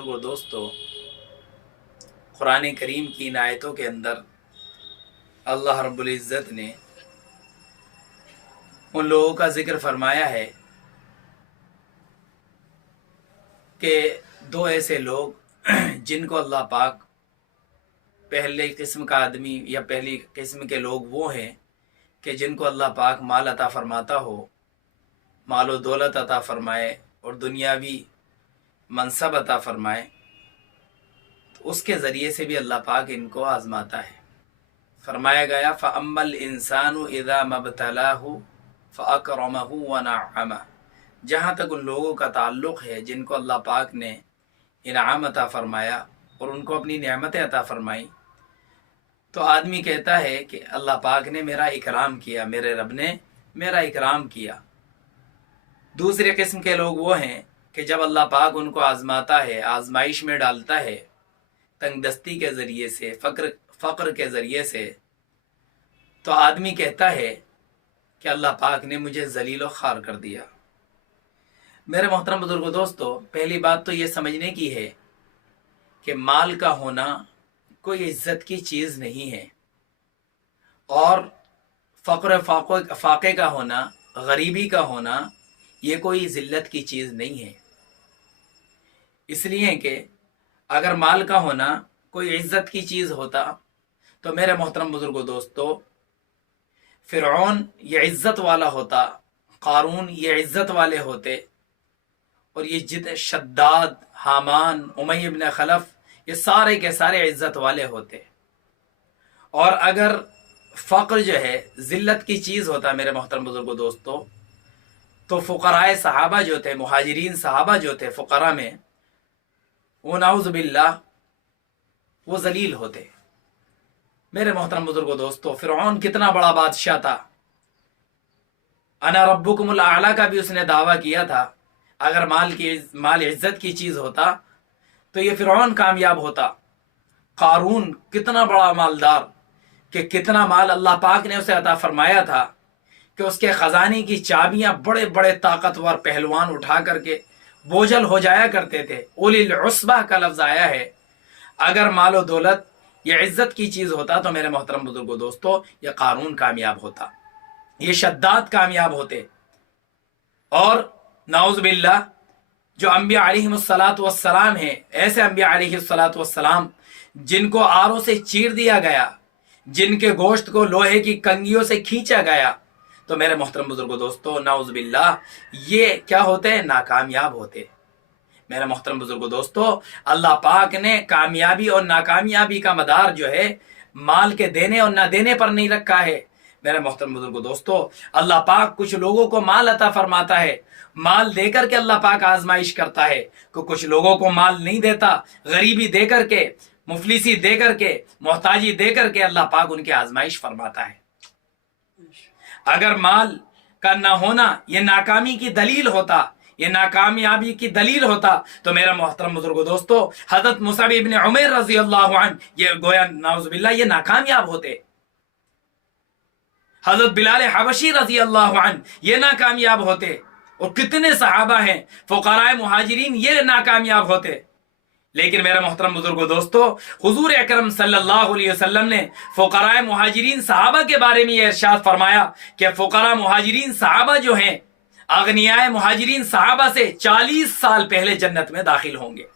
بزرگوں دوستو، قرآن کریم کی ان آیتوں کے اندر اللہ رب العزت نے ان لوگوں کا ذکر فرمایا ہے کہ دو ایسے لوگ جن کو اللہ پاک پہلی قسم کا آدمی یا پہلی قسم کے لوگ وہ ہیں کہ جن کو اللہ پاک مال عطا فرماتا ہو، مال و دولت عطا فرمائے اور دنیاوی منصب عطا فرمائے، تو اس کے ذریعے سے بھی اللہ پاک ان کو آزماتا ہے۔ فرمایا گیا فَأَمَّا الْإِنسَانُ إِذَا مَبْتَلَاهُ فَأَكْرَمَهُ وَنَعَّمَهُ، جہاں تک ان لوگوں کا تعلق ہے جن کو اللہ پاک نے انعام عطا فرمایا اور ان کو اپنی نعمتیں عطا فرمائی، تو آدمی کہتا ہے کہ اللہ پاک نے میرا اکرام کیا، میرے رب نے میرا اکرام کیا۔ دوسری قسم کے لوگ وہ ہیں کہ جب اللہ پاک ان کو آزماتا ہے، آزمائش میں ڈالتا ہے، تنگ دستی کے ذریعے سے، فقر کے ذریعے سے، تو آدمی کہتا ہے کہ اللہ پاک نے مجھے ذلیل و خوار کر دیا۔ میرے محترم بزرگوں دوستو، پہلی بات تو یہ سمجھنے کی ہے کہ مال کا ہونا کوئی عزت کی چیز نہیں ہے، اور فقر فاقے کا ہونا، غریبی کا ہونا، یہ کوئی ذلت کی چیز نہیں ہے۔ اس لیے کہ اگر مال کا ہونا کوئی عزت کی چیز ہوتا تو میرے محترم بزرگوں دوستو، فرعون یہ عزت والا ہوتا، قارون یہ عزت والے ہوتے، اور یہ شداد، حامان، امیہ بن خلف، یہ سارے کے سارے عزت والے ہوتے۔ اور اگر فقر جو ہے ذلت کی چیز ہوتا میرے محترم بزرگوں دوستو، تو فقراء صحابہ جو تھے، مہاجرین صحابہ جو تھے فقراء میں، وہ نعوذ باللہ وہ ذلیل ہوتے۔ میرے محترم بزرگوں دوستو، فرعون کتنا بڑا بادشاہ تھا، انا ربکم الاعلی کا بھی اس نے دعویٰ کیا تھا۔ اگر مال عزت کی چیز ہوتا تو یہ فرعون کامیاب ہوتا۔ قارون کتنا بڑا مالدار، کہ کتنا مال اللہ پاک نے اسے عطا فرمایا تھا کہ اس کے خزانے کی چابیاں بڑے بڑے طاقتور پہلوان اٹھا کر کے بوجھل ہو جایا کرتے تھے۔ اولی العصبہ کا لفظ آیا ہے۔ اگر مال و دولت یہ عزت کی چیز ہوتا تو میرے محترم بزرگوں دوستو، یہ قارون کامیاب ہوتا، یہ شداد کامیاب ہوتے۔ اور نعوذ باللہ جو انبیاء علیہم الصلاۃ ہیں، ایسے انبیاء علیہ الصلاۃ جن کو آروں سے چیر دیا گیا، جن کے گوشت کو لوہے کی کنگھیوں سے کھینچا گیا، تو میرے محترم بزرگوں دوستو، نعوذ باللہ یہ کیا ہوتے ہیں؟ ناکامیاب ہوتے۔ میرے محترم بزرگوں دوستو، اللہ پاک نے کامیابی اور ناکامیابی کا مدار جو ہے مال کے دینے اور نہ دینے پر نہیں رکھا ہے۔ میرے محترم بزرگوں دوستو، اللہ پاک کچھ لوگوں کو مال عطا فرماتا ہے، مال دے کر کے اللہ پاک آزمائش کرتا ہے، کہ کچھ لوگوں کو مال نہیں دیتا، غریبی دے کر کے، مفلسی دے کر کے، محتاجی دے کر کے اللہ پاک ان کی آزمائش فرماتا ہے۔ اگر مال کا نہ ہونا یہ ناکامی کی دلیل ہوتا، یہ ناکامیابی کی دلیل ہوتا، تو میرا محترم بزرگوں دوستو، حضرت مصعب ابن عمیر رضی اللہ عنہ یہ گویا نعوذ باللہ یہ ناکامیاب ہوتے۔ حضرت بلال حبشی رضی اللہ عنہ یہ ناکامیاب ہوتے، اور کتنے صحابہ ہیں فقراء مہاجرین یہ ناکامیاب ہوتے۔ لیکن میرا محترم بزرگوں دوستو، حضور اکرم صلی اللہ علیہ وسلم نے فقراء مہاجرین صحابہ کے بارے میں یہ ارشاد فرمایا کہ فقراء مہاجرین صحابہ جو ہیں، اغنیاء مہاجرین صحابہ سے 40 سال پہلے جنت میں داخل ہوں گے۔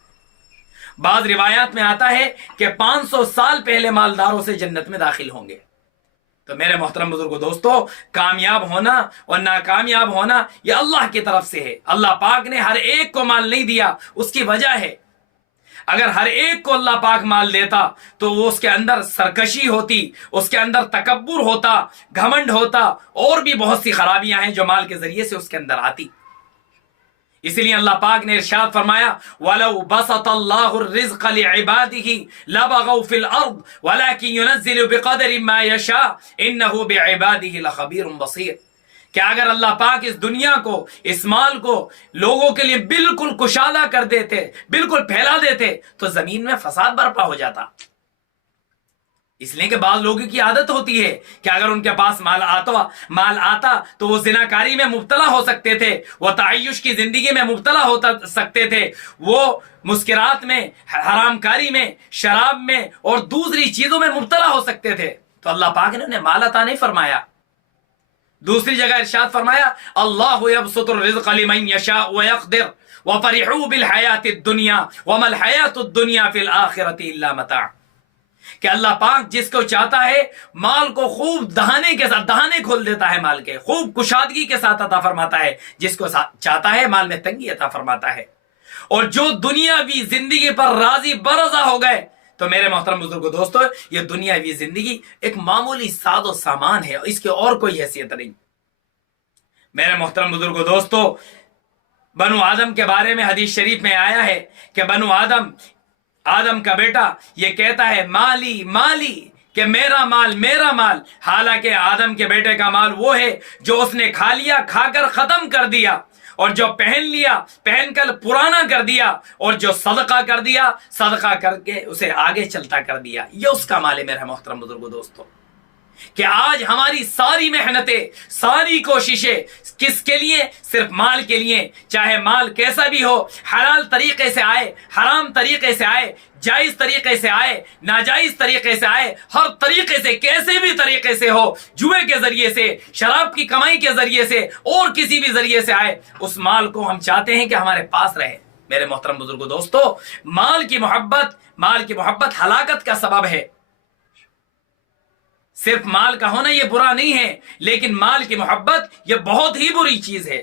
بعض روایات میں آتا ہے کہ 500 سال پہلے مالداروں سے جنت میں داخل ہوں گے۔ تو میرے محترم بزرگوں دوستو، کامیاب ہونا اور ناکامیاب ہونا یہ اللہ کی طرف سے ہے۔ اللہ پاک نے ہر ایک کو مال نہیں دیا، اس کی وجہ ہے۔ اگر ہر ایک کو اللہ پاک مال دیتا تو وہ اس کے اندر سرکشی ہوتی، اس کے اندر تکبر ہوتا، گھمنڈ ہوتا، اور بھی بہت سی خرابیاں ہیں جو مال کے ذریعے سے اس کے اندر آتی۔ اس لیے اللہ پاک نے ارشاد فرمایا وَلَوْ بَسَطَ اللَّهُ الرِّزْقَ لِعِبَادِهِ لَبَغَوْا فِي الْأَرْضِ وَلَكِنْ يُنَزِّلُ بِقَدَرٍ مَا يَشَاءُ إِنَّهُ بِعِبَادِهِ لَخَبِيرٌ بَصِيرٌ، کہ اگر اللہ پاک اس دنیا کو، اس مال کو لوگوں کے لیے بالکل کشادہ کر دیتے، بالکل پھیلا دیتے، تو زمین میں فساد برپا ہو جاتا۔ اس لیے کہ بعض لوگوں کی عادت ہوتی ہے کہ اگر ان کے پاس مال آتا تو وہ زناکاری میں مبتلا ہو سکتے تھے، وہ تعیش کی زندگی میں مبتلا ہو سکتے تھے، وہ مسکرات میں، حرام کاری میں، شراب میں اور دوسری چیزوں میں مبتلا ہو سکتے تھے۔ تو اللہ پاک نے انہیں مال عطا نہیں فرمایا۔ دوسری جگہ ارشاد فرمایا اللہ یبسط الرزق لمن یشاء ویقدر وفرحوا بالحیات الدنیا وما الحیات الدنیا فی الآخرۃ الا متاع، کہ اللہ پاک جس کو چاہتا ہے مال کو خوب دہانے کھول دیتا ہے، مال کے خوب کشادگی کے ساتھ عطا فرماتا ہے، جس کو چاہتا ہے مال میں تنگی عطا فرماتا ہے، اور جو دنیاوی زندگی پر راضی برضا ہو گئے تو میرے محترم بزرگو دوستو، یہ دنیاوی زندگی ایک معمولی ساز و سامان ہے، اس کے اور کوئی حیثیت نہیں۔ میرے محترم بزرگو دوستو، بنو آدم کے بارے میں حدیث شریف میں آیا ہے کہ بنو آدم کا بیٹا یہ کہتا ہے مالی مالی، کہ میرا مال، حالانکہ آدم کے بیٹے کا مال وہ ہے جو اس نے کھا لیا، کھا کر ختم کر دیا، اور جو پہن لیا، پہن کر پرانا کر دیا، اور جو صدقہ کر دیا، صدقہ کر کے اسے آگے چلتا کر دیا، یہ اس کا مال ہے۔ میرے محترم بزرگو دوستو، کہ آج ہماری ساری محنتیں، ساری کوششیں کس کے لیے؟ صرف مال کے لیے، چاہے مال کیسا بھی ہو، حلال طریقے سے آئے، حرام طریقے سے آئے، جائز طریقے سے آئے، ناجائز طریقے سے آئے، ہر طریقے سے، کیسے بھی طریقے سے ہو، جوئے کے ذریعے سے، شراب کی کمائی کے ذریعے سے، اور کسی بھی ذریعے سے آئے، اس مال کو ہم چاہتے ہیں کہ ہمارے پاس رہے۔ میرے محترم بزرگو دوستو، مال کی محبت ہلاکت کا سبب ہے۔ صرف مال کا ہونا یہ برا نہیں ہے، لیکن مال کی محبت یہ بہت ہی بری چیز ہے۔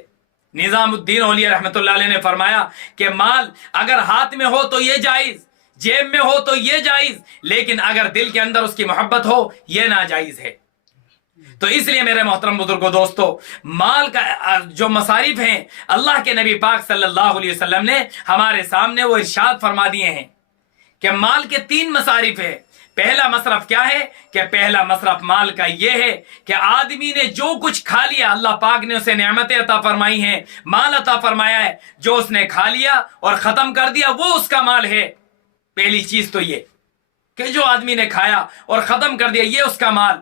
نظام الدین اولیاء رحمۃ اللہ علیہ نے فرمایا کہ مال اگر ہاتھ میں ہو تو یہ جائز، جیب میں ہو تو یہ جائز، لیکن اگر دل کے اندر اس کی محبت ہو یہ ناجائز ہے۔ تو اس لیے میرے محترم بزرگو دوستو، مال کا جو مصارف ہیں، اللہ کے نبی پاک صلی اللہ علیہ وسلم نے ہمارے سامنے وہ ارشاد فرما دیے ہیں کہ مال کے 3 مصارف ہیں۔ پہلا مصرف کیا ہے؟ کہ پہلا مصرف مال کا یہ ہے کہ آدمی نے جو کچھ کھا لیا، اللہ پاک نے اسے نعمتیں عطا فرمائی ہیں، مال عطا فرمایا ہے، جو اس نے کھا لیا اور ختم کر دیا وہ اس کا مال ہے۔ پہلی چیز تو یہ کہ جو آدمی نے کھایا اور ختم کر دیا یہ اس کا مال۔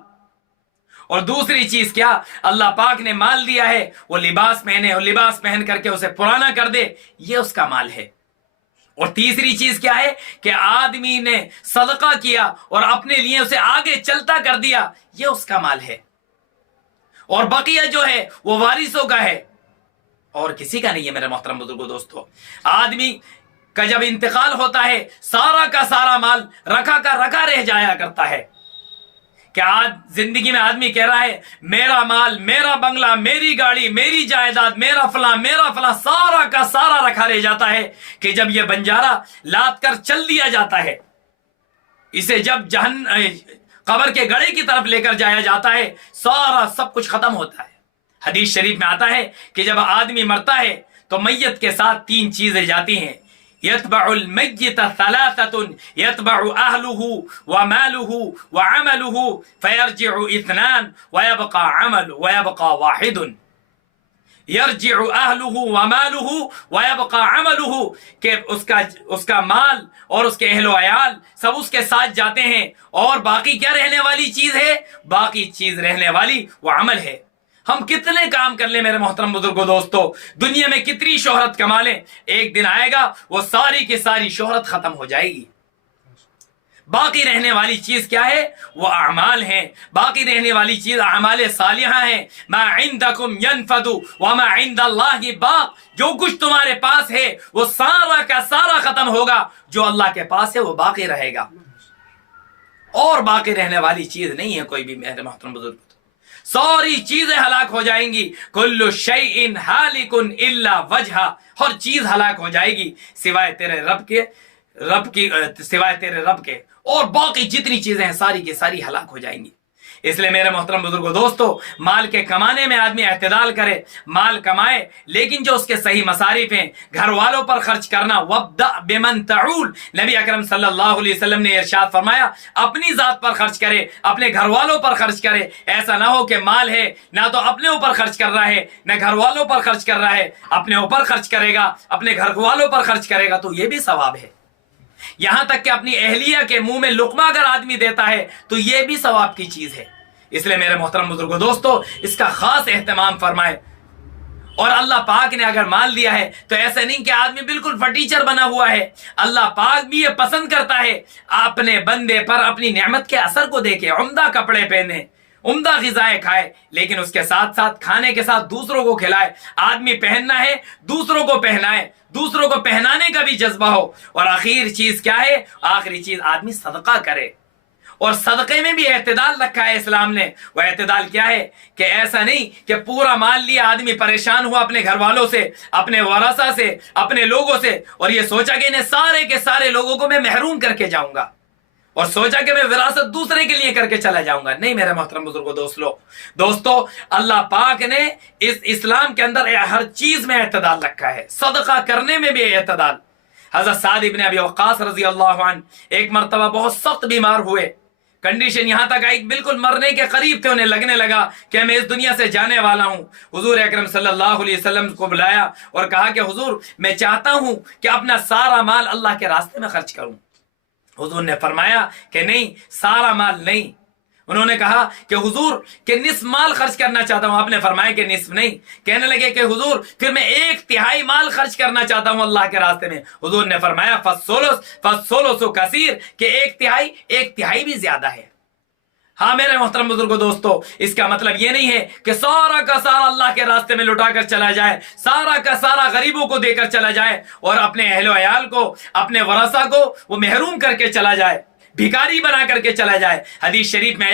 اور دوسری چیز کیا؟ اللہ پاک نے مال دیا ہے، وہ لباس پہنے اور لباس پہن کر کے اسے پرانا کر دے، یہ اس کا مال ہے۔ اور تیسری چیز کیا ہے؟ کہ آدمی نے صدقہ کیا اور اپنے لیے اسے آگے چلتا کر دیا، یہ اس کا مال ہے۔ اور بقیہ جو ہے وہ وارثوں کا ہے اور کسی کا نہیں ہے۔ میرے محترم بزرگو دوستو، آدمی کا جب انتقال ہوتا ہے سارا کا سارا مال رکھا کا رکھا رہ جایا کرتا ہے، کہ آج زندگی میں آدمی کہہ رہا ہے میرا مال، میرا بنگلہ، میری گاڑی، میری جائیداد، میرا فلاں، سارا کا سارا رکھا رہ جاتا ہے، کہ جب یہ بنجارا لاد کر چل دیا جاتا ہے، اسے جب قبر کے گڑھے کی طرف لے کر جایا جاتا ہے، سارا سب کچھ ختم ہوتا ہے۔ حدیث شریف میں آتا ہے کہ جب آدمی مرتا ہے تو میت کے ساتھ 3 چیزیں جاتی ہیں۔ یتبع المیت ثلاثۃ یتبع اہلہ ومالہ وعملہ فیرجع 2 ویبقى واحد۔ یرجع اہلہ ومالہ ویبقى عملہ، کہ اس کا مال اور اس کے اہل و عیال سب اس کے ساتھ جاتے ہیں، اور باقی کیا رہنے والی چیز ہے؟ باقی چیز رہنے والی وہ عمل ہے۔ ہم کتنے کام کر لیں میرے محترم بزرگو دوستو، دنیا میں کتنی شہرت کما لیں، ایک دن آئے گا وہ ساری کی ساری شہرت ختم ہو جائے گی۔ باقی رہنے والی چیز کیا ہے؟ وہ اعمال ہیں، باقی رہنے والی چیز اعمال صالحہ ہیں۔ ما عندکم ینفد وما عند اللہ باق، جو کچھ تمہارے پاس ہے وہ سارا کا سارا ختم ہوگا، جو اللہ کے پاس ہے وہ باقی رہے گا، اور باقی رہنے والی چیز نہیں ہے کوئی بھی میرے محترم بزرگ۔ ساری چیزیں ہلاک ہو جائیں گی، کل شیء ہالک الا وجہہ، ہر چیز ہلاک ہو جائے گی سوائے تیرے رب کے، اور باقی جتنی چیزیں ہیں ساری کی ساری ہلاک ہو جائیں گی۔ اس لیے میرے محترم بزرگو دوستو، مال کے کمانے میں آدمی اعتدال کرے، مال کمائے، لیکن جو اس کے صحیح مصارف ہیں، گھر والوں پر خرچ کرنا، وَابْدَأْ بِمَنْ تَعُولُ، نبی اکرم صلی اللہ علیہ وسلم نے ارشاد فرمایا اپنی ذات پر خرچ کرے، اپنے گھر والوں پر خرچ کرے۔ ایسا نہ ہو کہ مال ہے نہ تو اپنے اوپر خرچ کر رہا ہے نہ گھر والوں پر خرچ کر رہا ہے، اپنے اوپر خرچ کرے گا، اپنے گھر والوں پر خرچ کرے گا تو یہ بھی ثواب ہے۔ یہاں تک کہ اپنی اہلیہ کے منہ میں لقمہ اگر آدمی دیتا ہے تو یہ بھی ثواب کی چیز ہے۔ اس لیے میرے محترم بزرگوں دوستو، اس کا خاص اہتمام فرمائے۔ اور اللہ پاک نے اگر مال دیا ہے تو ایسا نہیں کہ آدمی بالکل فرٹیچر بنا ہوا ہے۔ اللہ پاک بھی یہ پسند کرتا ہے اپنے بندے پر اپنی نعمت کے اثر کو دیکھے، عمدہ کپڑے پہنے، عمدہ غذائیں کھائے، لیکن اس کے ساتھ ساتھ کھانے کے ساتھ دوسروں کو کھلائے۔ آدمی پہننا ہے دوسروں کو پہنائے، دوسروں کو پہنانے کا بھی جذبہ ہو۔ اور آخری چیز کیا ہے؟ آخری چیز آدمی صدقہ کرے، اور صدقے میں بھی اعتدال رکھا ہے اسلام نے۔ وہ اعتدال کیا ہے کہ ایسا نہیں کہ پورا مال لیا، آدمی پریشان ہوا اپنے گھر والوں سے، اپنے ورثہ سے، اپنے لوگوں سے، اور یہ سوچا کہ انہیں سارے کے سارے لوگوں کو میں محروم کر کے جاؤں گا، اور سوچا کہ میں وراثت دوسرے کے لیے کر کے چلا جاؤں گا۔ نہیں میرے محترم بزرگوں دوستو، اللہ پاک نے اس اسلام کے اندر ہر چیز میں اعتدال رکھا ہے، صدقہ کرنے میں بھی اعتدال۔ حضرت سعد ابن ابی وقاص رضی اللہ عنہ ایک مرتبہ بہت سخت بیمار ہوئے، کنڈیشن یہاں تک آئی بالکل مرنے کے قریب تھے، انہیں لگنے لگا کہ میں اس دنیا سے جانے والا ہوں۔ حضور اکرم صلی اللہ علیہ وسلم کو بلایا اور کہا کہ حضور میں چاہتا ہوں کہ اپنا سارا مال اللہ کے راستے میں خرچ کروں۔ حضور نے فرمایا کہ نہیں، سارا مال نہیں۔ انہوں نے کہا کہ حضور کہ نصف مال خرچ کرنا چاہتا ہوں۔ آپ نے فرمایا کہ نصف نہیں۔ کہنے لگے کہ حضور پھر میں 1/3 مال خرچ کرنا چاہتا ہوں اللہ کے راستے میں۔ حضور نے فرمایا فالثلث کثیر، کہ 1/3 بھی زیادہ ہے۔ ہاں میرے محترم بزرگوں دوستو، اس کا مطلب یہ نہیں ہے کہ سارا کا سارا اللہ کے راستے میں لٹا کر چلا جائے، سارا کا سارا غریبوں کو دے کر چلا جائے، اور اپنے اہل و عیال کو، اپنے ورثہ کو وہ محروم کر کے چلا جائے، بھکاری بنا کر کے چلا جائے۔ حدیث شریف میں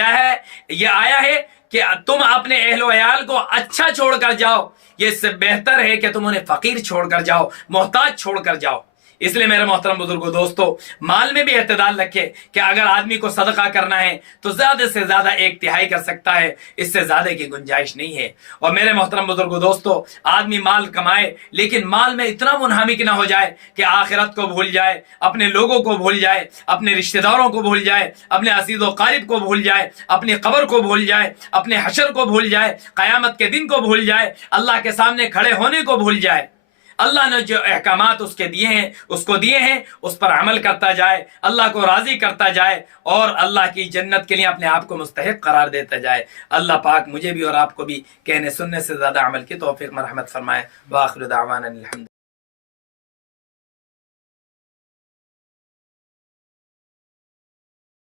یہ آیا ہے کہ تم اپنے اہل و عیال کو اچھا چھوڑ کر جاؤ، یہ اس سے بہتر ہے کہ تم انہیں فقیر چھوڑ کر جاؤ، محتاج چھوڑ کر جاؤ۔ اس لیے میرے محترم بزرگوں دوستو، مال میں بھی اعتدال رکھے کہ اگر آدمی کو صدقہ کرنا ہے تو زیادہ سے زیادہ 1/3 کر سکتا ہے، اس سے زیادہ کی گنجائش نہیں ہے۔ اور میرے محترم بزرگوں دوستو، آدمی مال کمائے لیکن مال میں اتنا منہمک نہ ہو جائے کہ آخرت کو بھول جائے، اپنے لوگوں کو بھول جائے، اپنے رشتہ داروں کو بھول جائے، اپنے عزیز و قارب کو بھول جائے، اپنی قبر کو بھول جائے، اپنے حشر کو بھول جائے، قیامت کے دن کو بھول جائے، اللہ کے سامنے کھڑے ہونے کو بھول جائے۔ اللہ نے جو احکامات اس کو دیے ہیں اس پر عمل کرتا جائے، اللہ کو راضی کرتا جائے، اور اللہ کی جنت کے لیے اپنے آپ کو مستحق قرار دیتا جائے۔ اللہ پاک مجھے بھی اور آپ کو بھی کہنے سننے سے زیادہ عمل کی توفیق مرحمت فرمائے۔ وآخر دعوانا الحمد